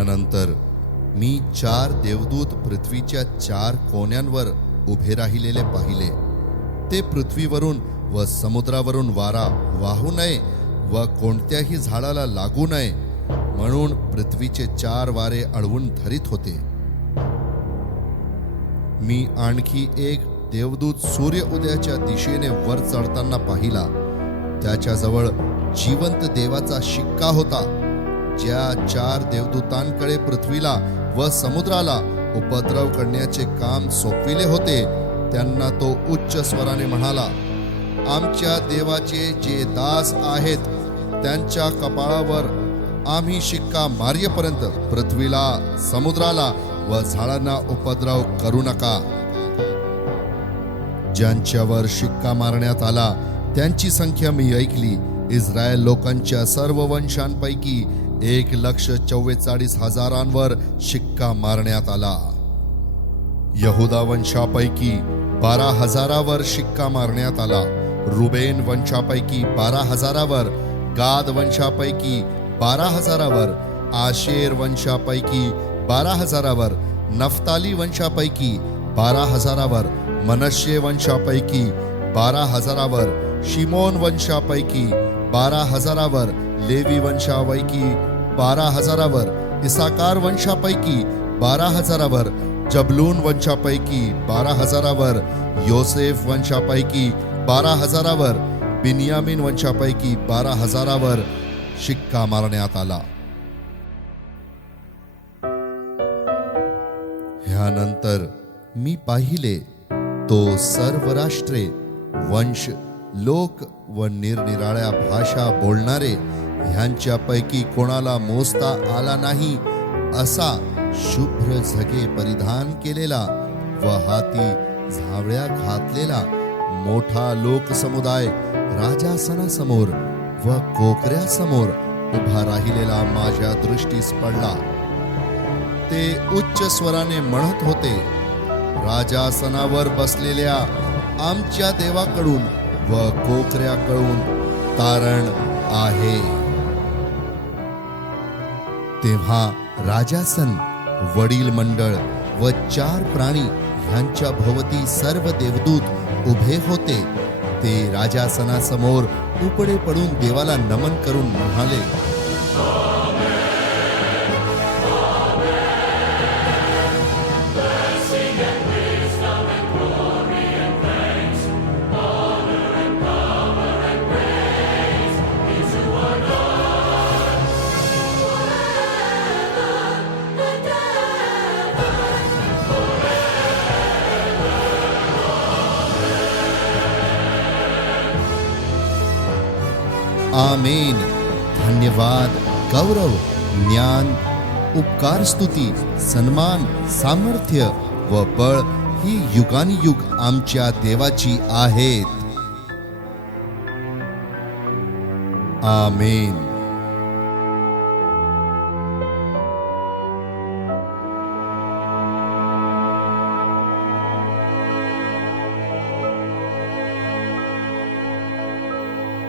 ह्यानंतर मी 4 देवदूत पृथ्वीच्या 4 कोन्यांवर उभे राहिलेले पाहिले. ते पृथ्वीवरून व समुद्रावरून वारा वाहू नये व कोणत्याही झाडाला लागू नये म्हणून पृथ्वीचे 4 वारे अडवून धरीत होते. मी आणखी एक देवदूत सूर्य उदयाच्या दिशेने वर चढताना पाहिला. त्याच्याजवळ जिवंत देवाचा शिक्का होता. ज्या 4 देवदूतांकडे पृथ्वीला व समुद्राला उपद्रव करण्याचे काम सोपविले होते, त्यांना तो उच्च स्वराने म्हणाला, आमच्या देवाचे जे दास आहेत त्यांच्या कपाळावर आम्ही शिक्का मारेपर्यंत पृथ्वीला, समुद्राला व झाडांना उपद्रव करू नका. ज्यांच्यावर शिक्का मारण्यात आला त्यांची संख्या मी ऐकली. इस्रायल लोकांच्या सर्व वंशांपैकी 1,44,000 शिक्का मारण्यात आला. यहुदा वंशापैकी 12,000 शिक्का मारण्यात आला. रुबेन वंशापैकी 12,000, गाद वंशापैकी 12,000, आशेर वंशापैकी 12,000, नफ्ताली वंशापैकी 12,000, मनश्शे वंशापैकी 12,000, शिमोन वंशापैकी 12,000, लेवी वंशापैकी 12,000, इसाकार वंशापैकी 12,000, जबलून वंशापैकी 12,000, योसेफ वंशापैकी 12,000, बिन्यामीन वंशापैकी 12,000 शिक्का मारण्यात आला. ह्यानंतर मी पाहिले तो सर्व राष्ट्रे, वंश, लोक व निरनिराळ्या भाषा बोलणारे ह्यांच्यापैकी कोणाला मोजता आला नाही असा शुभ्र झगे परिधान केलेला व हाती झावळ्या घातलेला मोठा लोकसमुदाय राजासनासमोर व कोकऱ्यासमोर उभा राहिलेला माझ्या दृष्टीस पडला. ते उच्च स्वराने म्हणत होते, राजासनावर बसलेल्या आमच्या देवाकडून व कोकऱ्याकडून तारण आहे. तेव्हा राजासन, वडील मंडळ व 4 प्राणी ह्यांच्या भोवती सर्व देवदूत उभे होते. ते राजासनासमोर उपडे पडून देवाला नमन करून म्हणाले, आमेन. धन्यवाद, गौरव, ज्ञान, उपकार, स्तुती, सन्मान, सामर्थ्य व बळ ही युगानुयुग आमच्या देवाची आहेत. आमेन.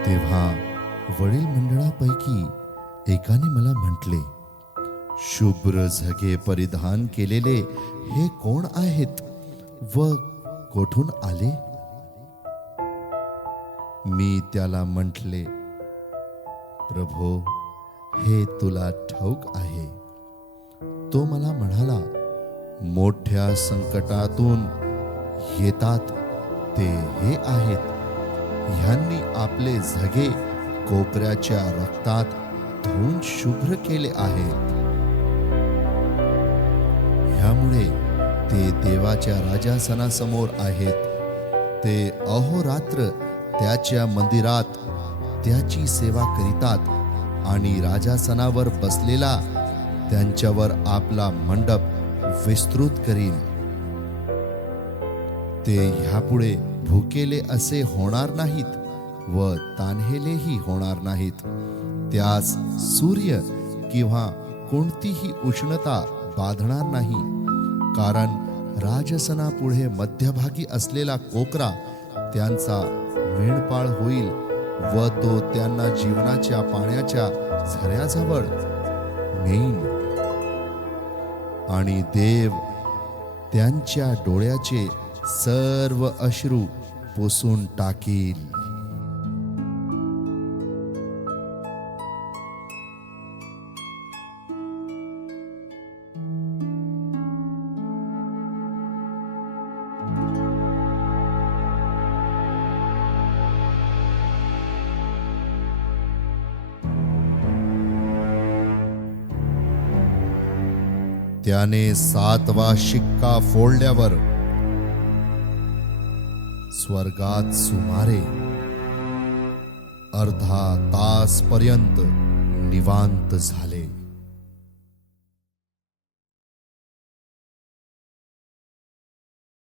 तेव्हा वडील मंडळापैकी एकाने मला म्हटले, शुभ्र झगे परिधान केलेले हे कोण आहेत व कोठून आले? मी त्याला म्हटले, प्रभो, हे तुला ठाऊक आहे. तो मला म्हणाला, मोठ्या संकटातून येतात ते हे आहेत. ह्यांनी आपले झगे कोकऱ्याच्या रक्तात धुवून शुभ्र केले आहेत. ह्यामुळे ते देवाच्या राजासनासमोर आहेत. ते अहोरात्र त्याच्या मंदिरात त्याची सेवा करीतात आणि राजासनावर बसलेला त्यांच्यावर आपला मंडप विस्तृत करीन. ते ह्यापुढे भुकेले असे होणार नाहीत व तान्हेलेही होणार नाहीत. त्यास सूर्य किंवा कोणतीही उष्णता बाधणार नाही, कारण राजसनापुढे मध्यभागी असलेला कोकरा त्यांचा मेंढपाळ होईल व तो त्यांना जीवनाच्या पाण्याच्या झऱ्याजवळ नेईन. आणि देव त्यांच्या डोळ्याचे सर्व अश्रू पुसून टाकील. त्याने 7वा शिक्का फोडल्यावर स्वर्गात सुमारे अर्धा तास पर्यंत निवांत झाले.